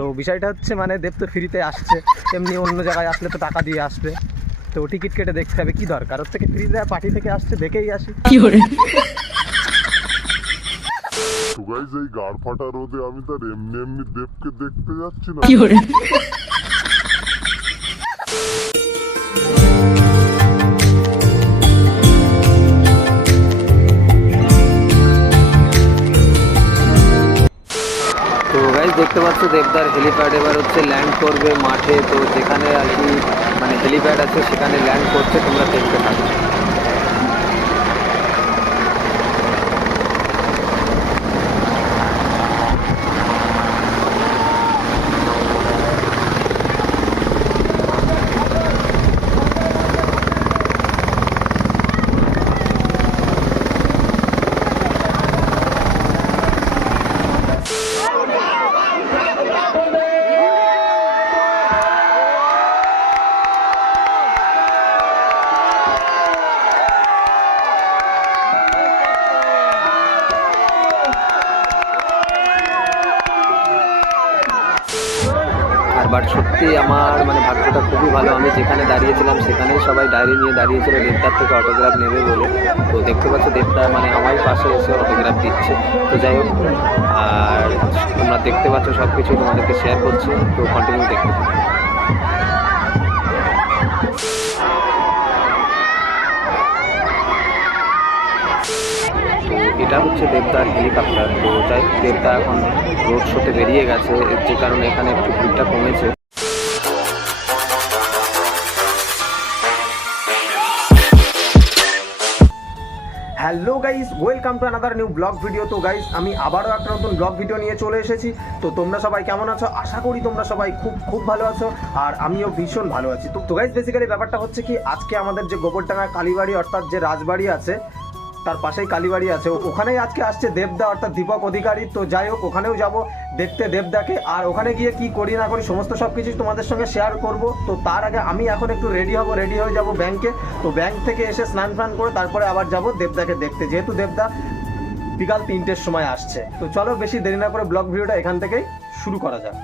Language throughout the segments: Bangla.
তো বিষয়টা হচ্ছে মানে দেব তো ফ্রিতে আসছে, এমনি অন্য জায়গায় আসলে তো টাকা দিয়ে আসবে, তো টিকিট কেটে দেখতে হবে, কি দরকার ওর থেকে ফ্রিতে পার্টি থেকে আসছে দেখেই আসি। তো গাইস এই গাড় ফাটা রোদে আমি তার এমনি এমনি দেবকে দেখতে যাচ্ছি না। তো গাইস দেখতে পাচ্ছ দেবদার হেলিপ্যাড এবার হচ্ছে ল্যান্ড করবে মাঠে, তো যেখানে আর কি মানে হেলিপ্যাড আছে সেখানে ল্যান্ড করছে, তোমরা দেখতে থাকো। বাট সত্যি আমার মানে ভাগ্যটা খুবই ভালো, আমি যেখানে দাঁড়িয়েছিলাম সেখানেই সবাই ডায়েরি নিয়ে দাঁড়িয়েছিল দেবদার থেকে অটোগ্রাফ নেবে বলে। তো দেখতে পাচ্ছ দেবদা মানে আমার পাশে এসে অটোগ্রাফ দিচ্ছে। তো যাই হোক, আর তোমরা দেখতে পাচ্ছ সব কিছু তোমাদেরকে শেয়ার করছি, তো কন্টিনিউ দেখতে থাকো। এটা হচ্ছে দেবদার হেলিকপ্টার। তো যাই হোক, দেবদা এখন রোড শোতে বেরিয়ে গেছে, যে কারণে এখানে একটু ভিড়টা কমেছে। Hello guys, welcome to another new blog video. তো গাইস আমি আবারও একটা নতুন ব্লগ ভিডিও নিয়ে চলে এসেছি। তো তোমরা সবাই কেমন আছো? আশা করি তোমরা সবাই খুব ভালো আছো, আর আমিও ভীষণ ভালো আছি। তো গাইস বেসিক্যালি ব্যাপারটা হচ্ছে কি, আজকে আমাদের যে গোবরডাঙ্গা কালীবাড়ি অর্থাৎ যে রাজবাড়ি আছে তার পাশেই কালীবাড়ি আছে, ওখানেই আজকে আসছে দেবদা অর্থাৎ দীপক অধিকারী। তো যাই হোক, ওখানেও যাব দেখতে দেবদাকে, আর ওখানে গিয়ে কি করি না করি সমস্ত সব কিছু তোমাদের সঙ্গে শেয়ার করব। তো তার আগে আমি এখন একটু রেডি হয়ে যাব ব্যাংকে। তো ব্যাংক থেকে এসে স্নান ফান করে তারপরে আবার যাব দেবদাকে দেখতে, যেহেতু দেবদা বিকাল 3টের সময় আসছে। তো চলো বেশি দেরি না করে ব্লগ ভিডিওটা এখান থেকেই শুরু করা যাক।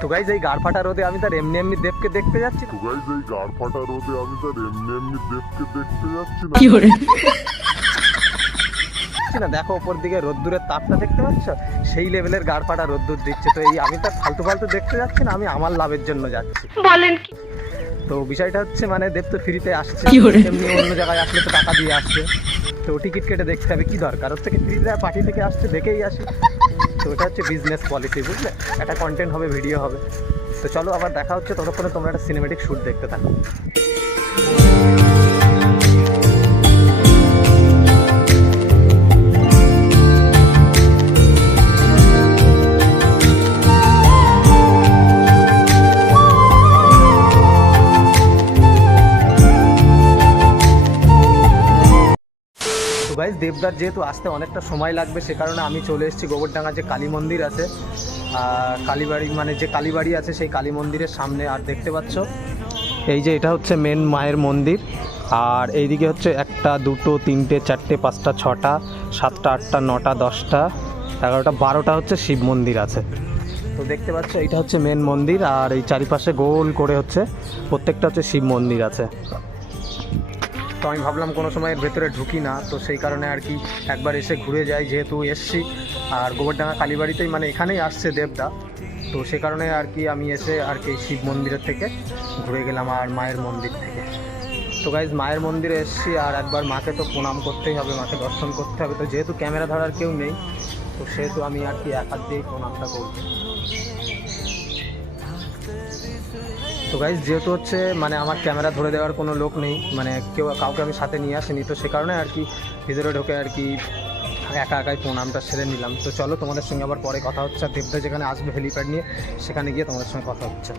তো গাইজ এই গাড় ফাটা রোদে আমি তার এমনি এমনি দেবকে দেখতে যাচ্ছি তো গাইস এই গাড় ফাটা রোদে আমি তার এমনি এমনি দেবকে দেখতে যাচ্ছি না। না, দেখো ওপর দিকে রোদ্দুরের তাপটা দেখতে পাচ্ছ, সেই লেভেলের গাড় ফাটা রোদ্দুর দিচ্ছে। তো এই আমি তার ফালতু দেখতে যাচ্ছি না, আমি আমার লাভের জন্য যাচ্ছি। বলেন কি? তো বিষয়টা হচ্ছে মানে দেব তো ফ্রিতে আসছে, এমনি অন্য জায়গায় আসলে তো টাকা দিয়ে আসবে, তো টিকিট কেটে দেখতে হবে, কি দরকার ওর থেকে ফ্রিতে পার্টি থেকে আসছে দেখেই আসি। তো এটা হচ্ছে বিজনেস পলিসি, বুঝলে, একটা কন্টেন্ট হবে, ভিডিও হবে। তো চলো আবার দেখা হচ্ছে, ততক্ষণে তোমরা একটা সিনেমেটিক শ্যুট দেখতে থাকো। তো গাইস দেবদার যেহেতু আসতে অনেকটা সময় লাগবে, সে কারণে আমি চলে এসেছি গোবরডাঙ্গা যে কালী মন্দির আছে, কালীবাড়ি মানে যে কালীবাড়ি আছে সেই কালী মন্দিরের সামনে। আর দেখতে পাচ্ছ এই যে এটা হচ্ছে মেন মায়ের মন্দির, আর এইদিকে হচ্ছে 1, 2, 3, 4, 5, 6, 7, 8, 9, 10, 11, 12টা হচ্ছে শিব মন্দির আছে। তো দেখতে পাচ্ছ এইটা হচ্ছে মেন মন্দির, আর এই চারিপাশে গোল করে হচ্ছে প্রত্যেকটা হচ্ছে শিব মন্দির আছে। তো আমি ভাবলাম কোনো সময় এর ভেতরে ঢুকি না, তো সেই কারণে আর কি একবার এসে ঘুরে যাই, যেহেতু এসছি আর গোবরডাঙ্গা কালীবাড়িতেই মানে এখানেই আসছে দেবদা। তো সে কারণে আর কি আমি এসে আর কি শিব মন্দিরের থেকে ঘুরে গেলাম আর মায়ের মন্দির থেকে। তো গাইজ মায়ের মন্দিরে এসছি, আর একবার মাকে তো প্রণাম করতেই হবে, মাকে দর্শন করতে হবে। তো যেহেতু ক্যামেরা ধরার কেউ নেই, তো সেহেতু আমি আর কি এক হাত দিয়েই প্রণামটা করছি। তো গাইজ যেহেতু হচ্ছে মানে আমার ক্যামেরা ধরে দেওয়ার কোনো লোক নেই, মানে কাউকে আমি সাথে নিয়ে আসিনি, তো সে কারণে আর কি ভিতরে ঢোকে আর কি একাই প্রণামটা সেরে নিলাম। তো চলো তোমাদের সঙ্গে আবার পরে কথা হচ্ছে, আর দেবদা যেখানে আসবে হেলিপ্যাড নিয়ে সেখানে গিয়ে তোমাদের সঙ্গে কথা হচ্ছে।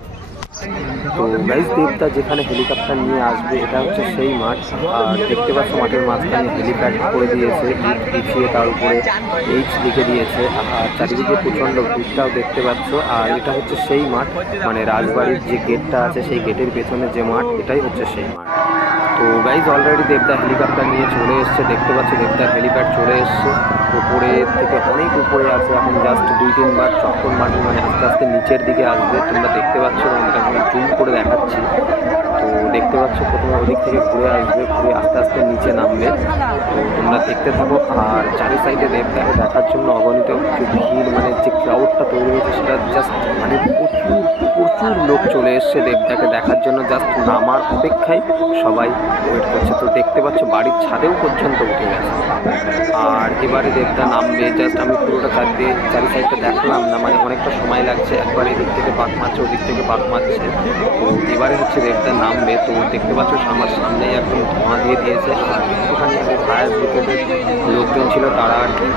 তো গাইজ দেবদা যেখানে হেলিকপ্টার নিয়ে আসবে এটা হচ্ছে সেই মাঠ, আর দেখতে পাচ্ছ মাঠের মাঝখানে হেলিপ্যাড করে দিয়েছে, ইট পিছিয়ে তার উপরে এইচ লিখে দিয়েছে, আর চারিদিকে প্রচণ্ড ভিড়টাও দেখতে পাচ্ছ। আর এটা হচ্ছে সেই মাঠ, মানে রাজবাড়ির যে গেটটা আছে সেই গেটের পেছনে যে মাঠ, এটাই হচ্ছে সেই মাঠ। তো গাইজ অলরেডি দেবদা হেলিকপ্টার নিয়ে চলে এসছে, দেখতে পাচ্ছ দেবদার হেলিপ্যাড চলে এসছে। উপরে থেকে অনেক উপরে আছে, এখন জাস্ট 2-3 বার চক্কর মারবে, মানে আস্তে আস্তে নিচের দিকে আসবে। তোমরা দেখতে পাচ্ছ, তোমাদের এখন জুম করে দেখাচ্ছি। তো দেখতে পাচ্ছ প্রথমে ওদিক থেকে ঘুরে আসবে, ঘুরে আস্তে আস্তে নিচে নামবে। তো তোমরা দেখতে থাকো। আর চারি সাইডে দেবদাকে দেখার জন্য অগণিত যে ভিড়, মানে যে ক্রাউডটা তৈরি হয়েছে সেটা জাস্ট মানে প্রচুর প্রচুর লোক চলে এসছে দেবদাকে দেখার জন্য। জাস্ট নামার অপেক্ষায় সবাই ওয়েট করছে। তো দেখতে পাচ্ছ বাড়ির ছাদেও পর্যন্ত উঠে গেছে। আর এবারে দেবদা নামবে। জাস্ট আমি পুরোটা চারি সাইডটা দেখলাম না, মানে অনেকটা সময় লাগছে। একবার এদিক থেকে পাক মারছে, ওদিক থেকে পাক মারছে। তো এবারে হচ্ছে দেবদা নামবে। তো দেখতে পাচ্ছ আমার সামনেই একদম ধোঁয়া দিয়ে দিয়েছে। আর একটুখানি আগে ফায়ার ব্রিগেডের লোকজন ছিল, তারা আর কি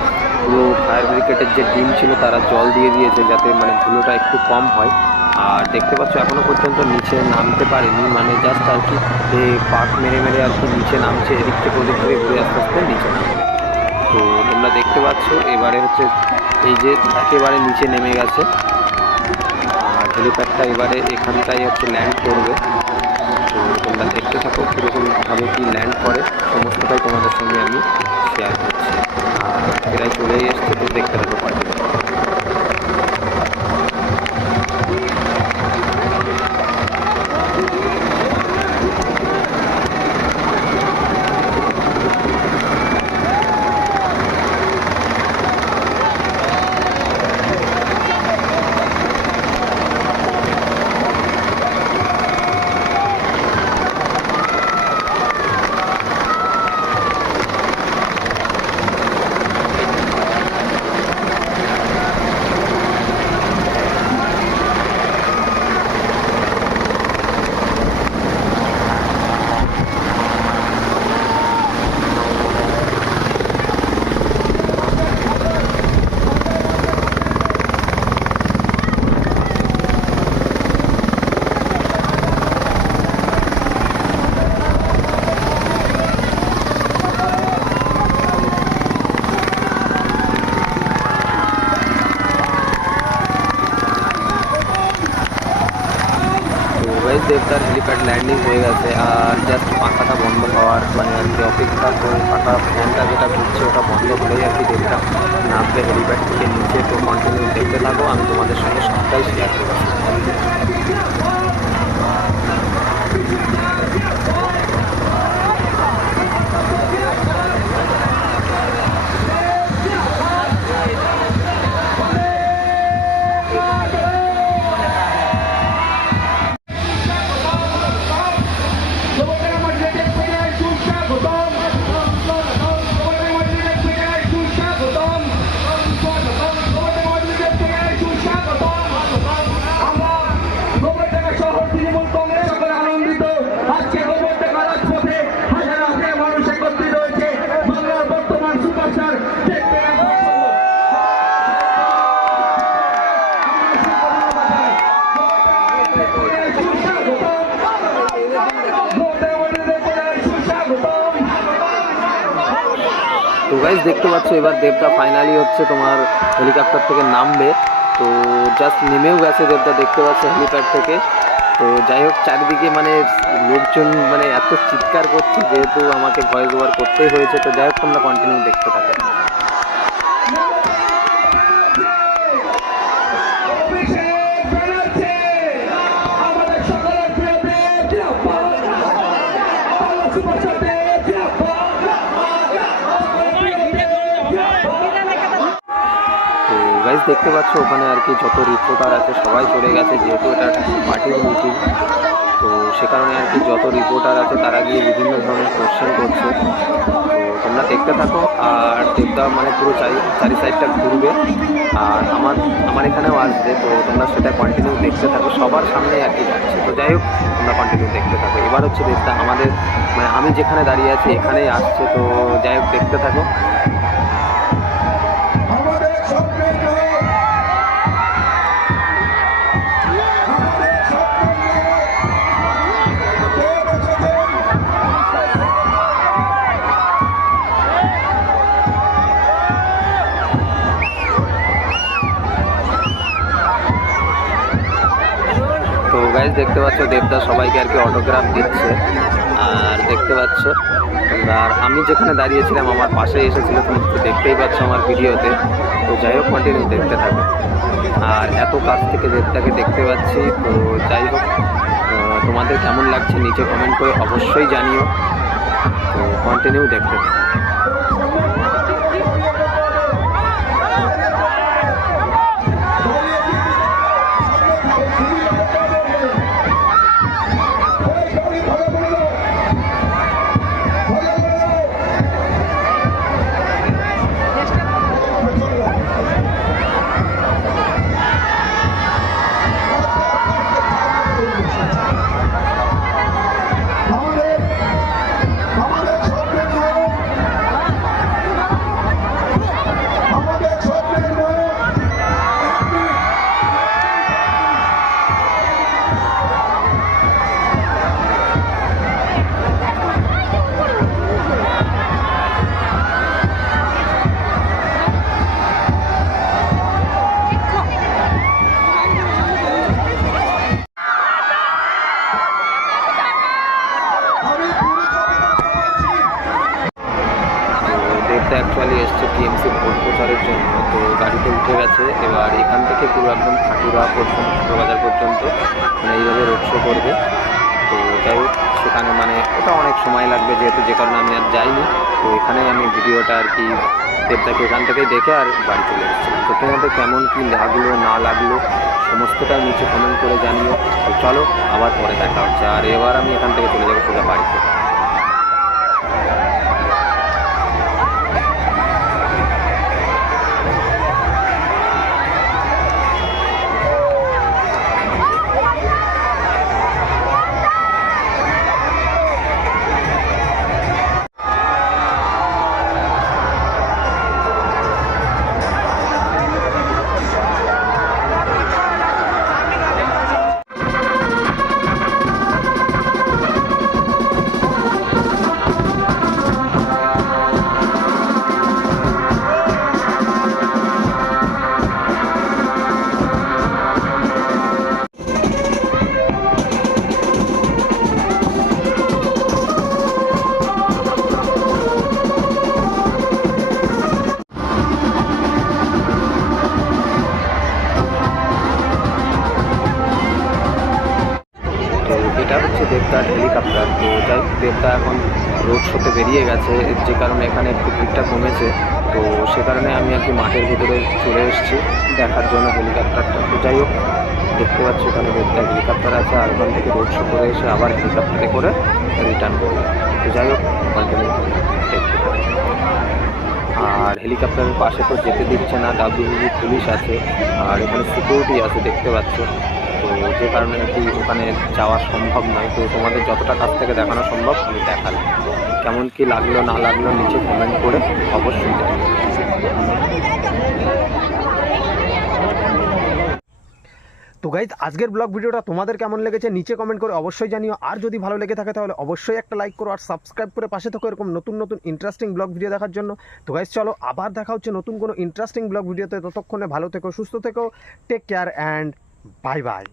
পুরো ফায়ার ব্রিগেডের যে টিম ছিল তারা জল দিয়ে দিয়েছে যাতে মানে ধুলোটা একটু কম হয়। আর দেখতে পাচ্ছ এখনো পর্যন্ত নিচে নামতে পারেনি, মানে জাস্ট আর কি পাক মেরে মেরে আর কি নিচে নামছে। এদিক থেকে ওদিক থেকে ঘুরে আস্তে আস্তে নিচে নামবে। তো তোমরা দেখতে পাচ্ছ এবারে হচ্ছে এই যে একেবারে নিচে নেমে গেছে। আর হেলিপ্যাডটা এবারে এখানটাই হচ্ছে ল্যান্ড করবে। তো তোমরা দেখতে থাকো কীরকমভাবে কি ল্যান্ড করে, সমস্তটাই তোমাদের সঙ্গে আমি শেয়ার করছি। আর এরাই চলেই এসছে, তো দেখতে থাকো পার্টি। দেবদার হেলিপ্যাড ল্যান্ডিং হয়ে গেছে। আর জাস্ট পাখাটা বন্ধ হওয়ার মানে আর কি অপেক্ষা। তো পাখা ফ্যানটা যেটা ঘুরছে ওটা বন্ধ হলেই আর কি দেবদা নামবে হেলিপ্যাড থেকে নিচে। তো কন্টিনিউ দেখতে থাকো, আমি তোমাদের সঙ্গে সবটাই শেয়ার করছি। তো গাইস দেখতে পাচ্ছ এবার দেবদা ফাইনালি হচ্ছে তোমার হেলিকপ্টার থেকে নামবে। তো জাস্ট নেমেও গেছে দেবদা, দেখতে পাচ্ছে হেলিপ্যাড থেকে। তো যাই হোক চারিদিকে মানে লোকজন মানে এত চিৎকার করছে, যেহেতু আমাকে ভয়েস ওভার করতেই হয়েছে। তো যাই হোক তোমরা কন্টিনিউ দেখতে থাকো। গাইস দেখতে পাচ্ছ ওখানে আর কি যত রিপোর্টার আছে সবাই চলে গেছে, যেহেতু এটা পার্টির মিটিং। তো সে কারণে আর কি যত রিপোর্টার আছে তারা গিয়ে বিভিন্ন ধরনের কোশ্চেন করছে। তো তোমরা দেখতে থাকো। আর দেবদা মানে পুরো চারি সাইডটা ঘুরবে, আর আমার এখানেও আসবে। তো তোমরা সেটা কন্টিনিউ দেখতে থাকো, সবার সামনেই আর কি যাচ্ছে। তো যাই হোক তোমরা কন্টিনিউ দেখতে থাকো। এবার হচ্ছে দেবদা আমাদের মানে আমি যেখানে দাঁড়িয়ে আছি এখানেই আসছে। তো যাই হোক দেখতে থাকো। তো গাইজ দেখতে পাচ্ছ দেবদা সবাইকে আর কি অটোগ্রাফ দিচ্ছে। আর দেখতে পাচ্ছ আর আমি যেখানে দাঁড়িয়েছিলাম আমার পাশে এসেছিলো, তুমি তো দেখতেই পাচ্ছ আমার ভিডিওতে। তো যাই হোক, কন্টিনিউ দেখতে থাকো। আর এত কাছ থেকে দেবটাকে দেখতে পাচ্ছি। তো যাই হোক, তোমাদের কেমন লাগছে নিচে কমেন্ট করে অবশ্যই জানিও। তো কন্টিনিউ দেখতে থাকো। দেবদা অ্যাকচুয়ালি এসছে টিএমসি ভোট প্রচারের জন্য। তো গাড়িতে উঠে গেছে। এবার এখান থেকে পুরো একদম ঠাকুরা পর্যন্ত, ঠাকুরবাজার পর্যন্ত মানে এইভাবে রোড শো করবে। তো যাই হোক, সেখানে মানে ওটা অনেক সময় লাগবে, যেহেতু যে কারণে আমি আর যাইনি। তো এখানেই আমি ভিডিওটা আর কি দেবদাকে এখান থেকেই দেখে আর বাড়ি চলে এসেছিলাম। তো তোমাদের কেমন কী লাগলো না লাগলো সমস্তটা নিচে কমেন্ট করে জানিও। তো চলো আবার পরে দেখা হচ্ছে। আর এবার আমি এখান থেকে চলে যাবো সোজা বাড়িতে। এটা হচ্ছে দেবদার হেলিকপ্টার। তো যাই হোক, দেবদা এখন রোড শোতে বেরিয়ে গেছে, যে কারণে এখানে একটু ভিড়টা কমেছে। তো সে কারণে আমি আর কি মাঠের ভিতরে চলে এসেছি দেখার জন্য হেলিকপ্টারটা। তো যাই হোক, দেখতে পাচ্ছি এখানে দেবদার হেলিকপ্টার আছে। আর ওখান থেকে রোড শো করে এসে আবার হেলিকপ্টারে করে রিটার্ন করবে। তো যাই হোক, কন্টিনিউ দেখতে থাকি। আর হেলিকপ্টারের পাশে তো যেতে দিচ্ছে না, ডাব্লিউবি পুলিশ আছে আর এখানে সিকিউরিটি আছে দেখতে পাচ্ছ। তো যে কারণে আর কি ওখানে যাওয়া সম্ভব নয়। তো তোমাদের যতটা কাছ থেকে দেখানো সম্ভব আমি দেখালাম। কেমন কি লাগলো না লাগলো নিচে কমেন্ট করে অবশ্যই জানিও। তো গাইজ, আজকের ব্লগ ভিডিওটা তোমাদের কেমন লেগেছে নিচে কমেন্ট করে অবশ্যই জানিও। আর যদি ভালো লেগে থাকে তাহলে অবশ্যই একটা লাইক করো আর সাবস্ক্রাইব করে পাশে থাকো এরকম নতুন নতুন ইন্টারেস্টিং ব্লগ ভিডিও দেখার জন্য। তো গাইজ চলো আবার দেখা হচ্ছে নতুন কোনো ইন্টারেস্টিং ব্লগ ভিডিওতে। ততক্ষণে ভালো থেকো, সুস্থ থেকো, take care and bye by.